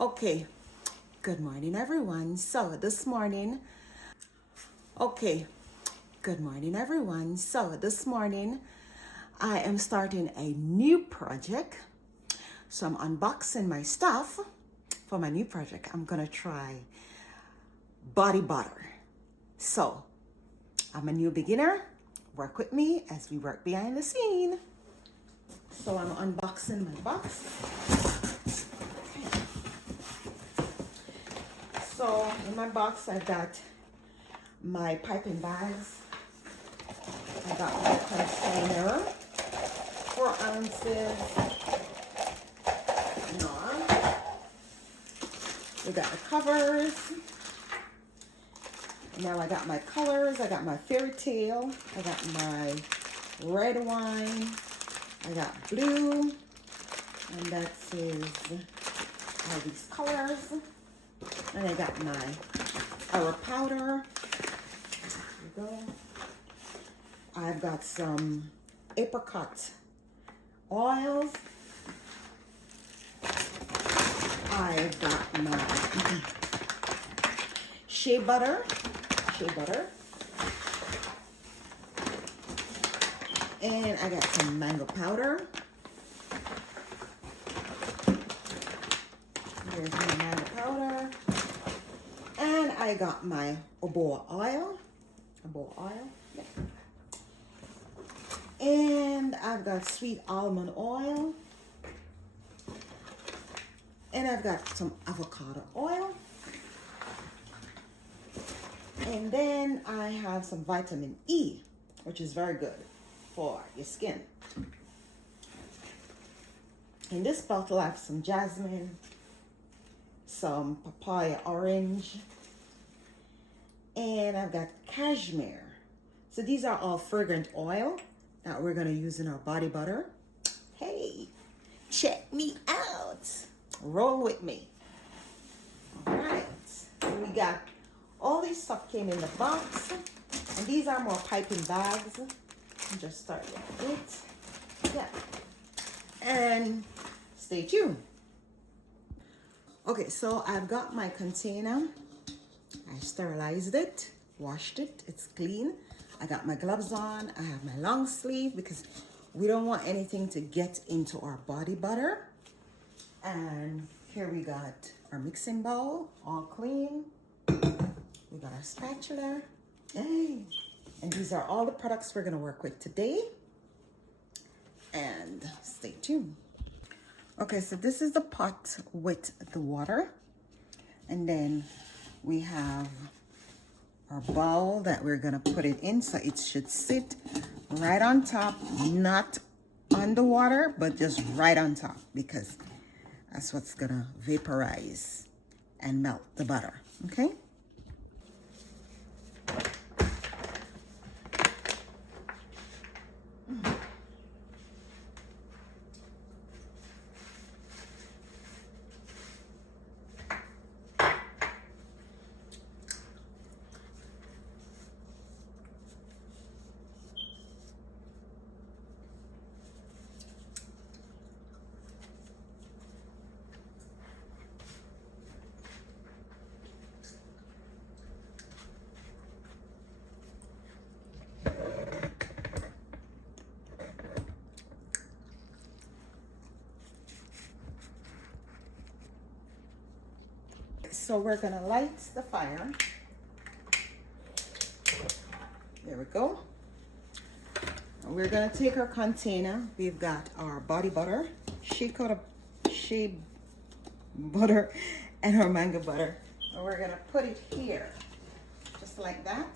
Okay, good morning, everyone. So this morning, okay, good morning, everyone. So this morning, I am starting a new project. So I'm unboxing my stuff for my new project. I'm gonna try body butter. So I'm a new beginner. Work with me as we work behind the scene. So I'm unboxing my box. So in my box, I've got my piping bags. I got my container, 4 ounces. No. We got the covers. Now I got my colors. I got my fairy tale. I got my red wine. I got blue. And that is all these colors. And I got my arrow powder. There we go. I've got some apricot oils. I've got my shea butter. And I got some mango powder. Here's my mango powder. And I got my jojoba oil. Yeah. And I've got sweet almond oil. And I've got some avocado oil. And then I have some vitamin E, which is very good for your skin. In this bottle, I have some jasmine, some papaya orange, and I've got cashmere. So these are all fragrant oil that we're gonna use in our body butter. Hey, check me out. Roll with me. All right, so we got all this stuff came in the box, and these are more piping bags. I'll just start with it. Yeah, and stay tuned. Okay, so I've got my container. I sterilized it, washed it, it's clean. I got my gloves on. I have my long sleeve because we don't want anything to get into our body butter. And here we got our mixing bowl, all clean. We got our spatula. Hey. And these are all the products we're gonna work with today. And stay tuned. Okay, so this is the pot with the water. And then we have our bowl that we're gonna put it in, so it should sit right on top, not on the water, but just right on top, because that's what's gonna vaporize and melt the butter, okay? So we're gonna light the fire. There we go. And we're gonna take our container. We've got our body butter, shea butter, and our mango butter. And we're gonna put it here, just like that.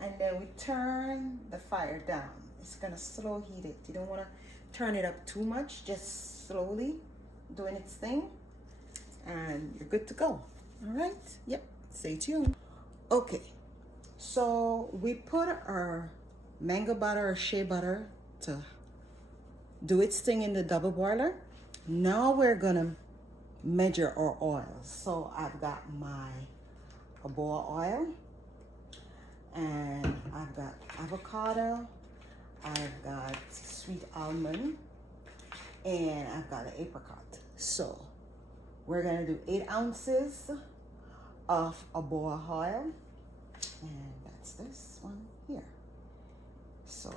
And then we turn the fire down. It's gonna slow heat it. You don't wanna turn it up too much, just slowly doing its thing. And you're good to go. All right, yep, stay tuned. Okay, so we put our mango butter or shea butter to do its thing in the double boiler. Now we're gonna measure our oils. So I've got my jojoba oil, and I've got avocado, I've got sweet almond, and I've got an apricot. So We're gonna do 8 ounces of ABOA oil, and that's this one here. So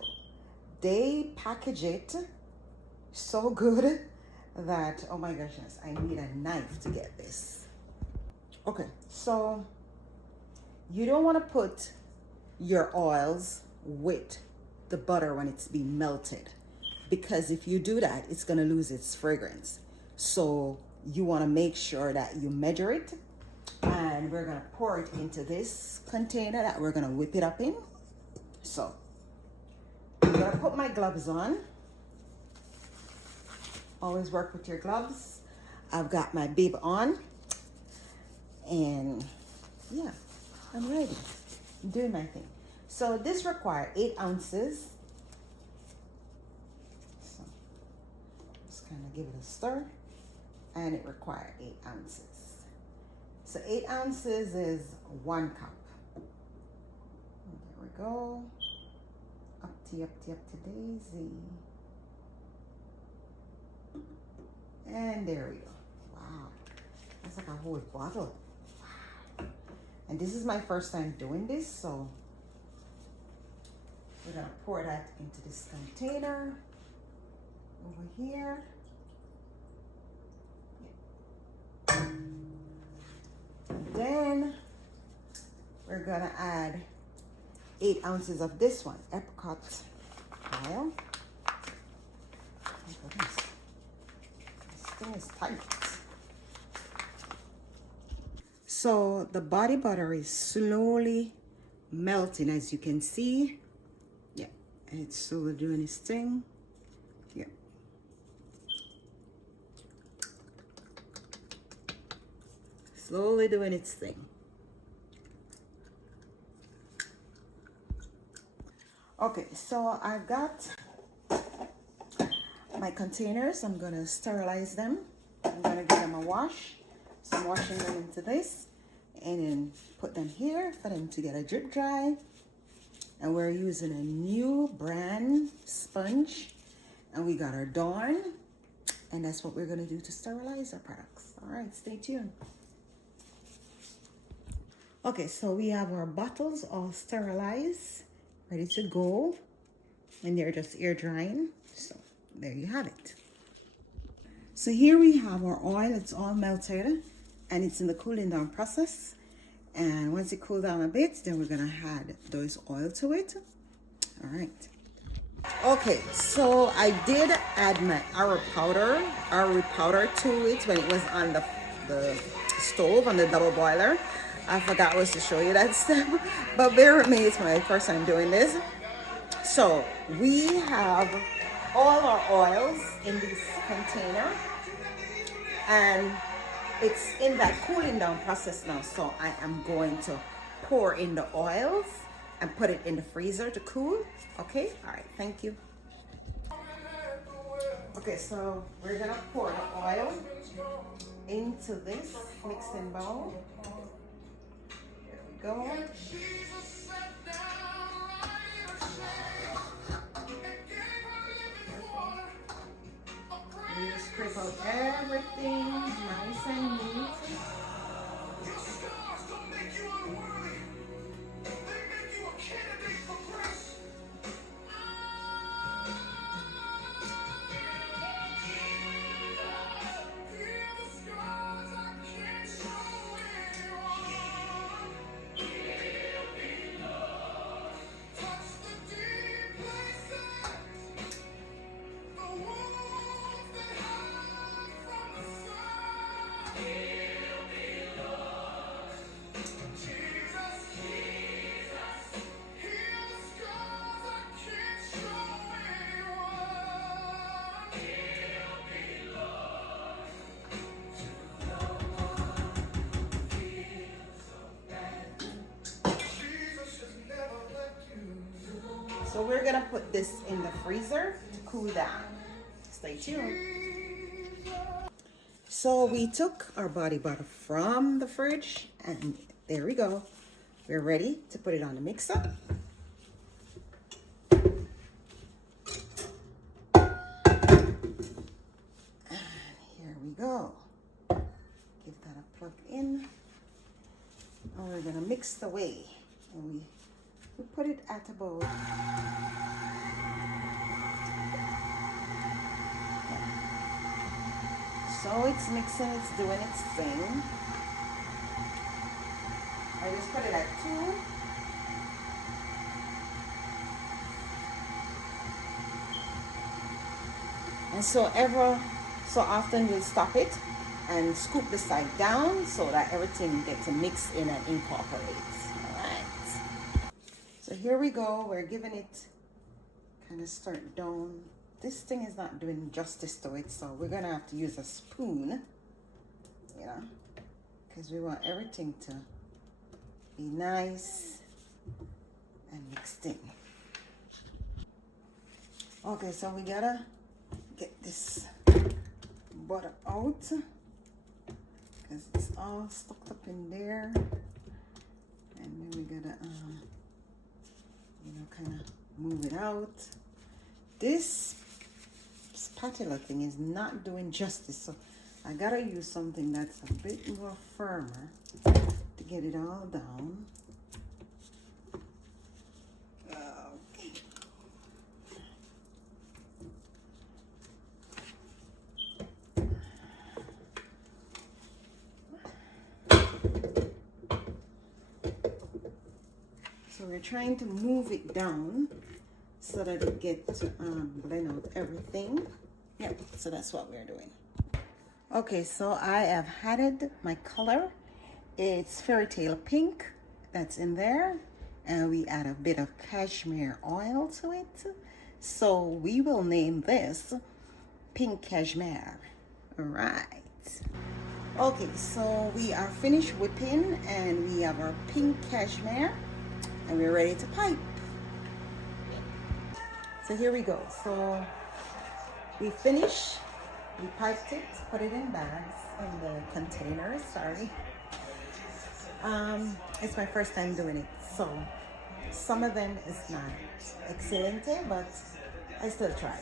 they package it so good that, oh my goodness, I need a knife to get this. Okay, so you don't want to put your oils with the butter when it's being melted, because if you do that, it's going to lose its fragrance. So you want to make sure that you measure it, and we're going to pour it into this container that we're going to whip it up in. So I'm going to put my gloves on. Always work with your gloves. I've got my bib on, and yeah, I'm ready. I'm doing my thing. So this requires 8 ounces. So just kind of give it a stir, and it requires 8 ounces. So 8 ounces is 1 cup. And there we go. Up to daisy. And there we go. Wow, that's like a whole bottle. Wow. And this is my first time doing this, so we're gonna pour that into this container over here. And then we're gonna add 8 ounces of this one, apricot oil. Oh goodness. Thing is tight. So the body butter is slowly melting, as you can see. Yeah, and it's slowly doing its thing. Yeah. Slowly doing its thing. Okay, so I've got my containers. I'm gonna sterilize them. I'm gonna give them a wash. So I'm washing them into this and then put them here for them to get a drip dry. And we're using a new brand sponge, and we got our Dawn, and that's what we're gonna do to sterilize our products. All right, stay tuned. Okay, so we have our bottles all sterilized, ready to go, and they're just air drying. So there you have it. So here we have our oil. It's all melted and it's in the cooling down process. And once it cools down a bit, then we're gonna add those oil to it. All right. Okay, so I did add my arrow powder to it when it was on the stove, on the double boiler. I forgot was to show you that step, but bear with me, it's my first time doing this. So we have all our oils in this container, and it's in that cooling down process now. So I am going to pour in the oils and put it in the freezer to cool. Okay, all right, thank you. Okay, so we're gonna pour the oil into this mixing bowl. There we go. You scrape out everything nice and neat. So we're gonna put this in the freezer to cool down. Stay tuned. So we took our body butter from the fridge, and there we go. We're ready to put it on the mixer. And here we go. in. And we're gonna mix the whey. And we put it at about so it's mixing, it's doing its thing. I just put it at 2. And so ever so often you'll stop it and scoop the side down so that everything gets mixed in and incorporates. All right. So here we go. We're giving it kind of start down. This thing is not doing justice to it, so we're gonna have to use a spoon, you know, because we want everything to be nice and mixed in. Okay, so we gotta get this butter out because it's all stuck up in there, and then we gotta you know, kind of move it out. This spatula thing is not doing justice, so I gotta use something that's a bit more firmer to get it all down. Okay. So we're trying to move it down so that it gets to blend out everything. Yep, so that's what we're doing. Okay, so I have added my color. It's Fairy Tale Pink that's in there, and we add a bit of cashmere oil to it. So we will name this Pink Cashmere. All right. Okay, so we are finished whipping, and we have our pink cashmere, and we're ready to pipe. So here we go. So we finished, we piped it, put it in bags, in the containers, sorry. It's my first time doing it, so some of them is not excellent, but I still try.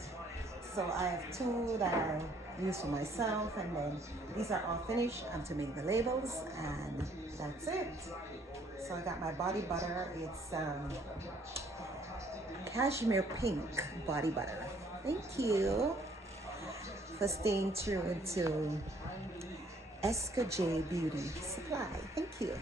So I have 2 that I use for myself, and then these are all finished. I'm to make the labels, and that's it. So I got my body butter. It's cashmere pink body butter. Thank you for staying tuned to Eska J Beauty Supply. Thank you.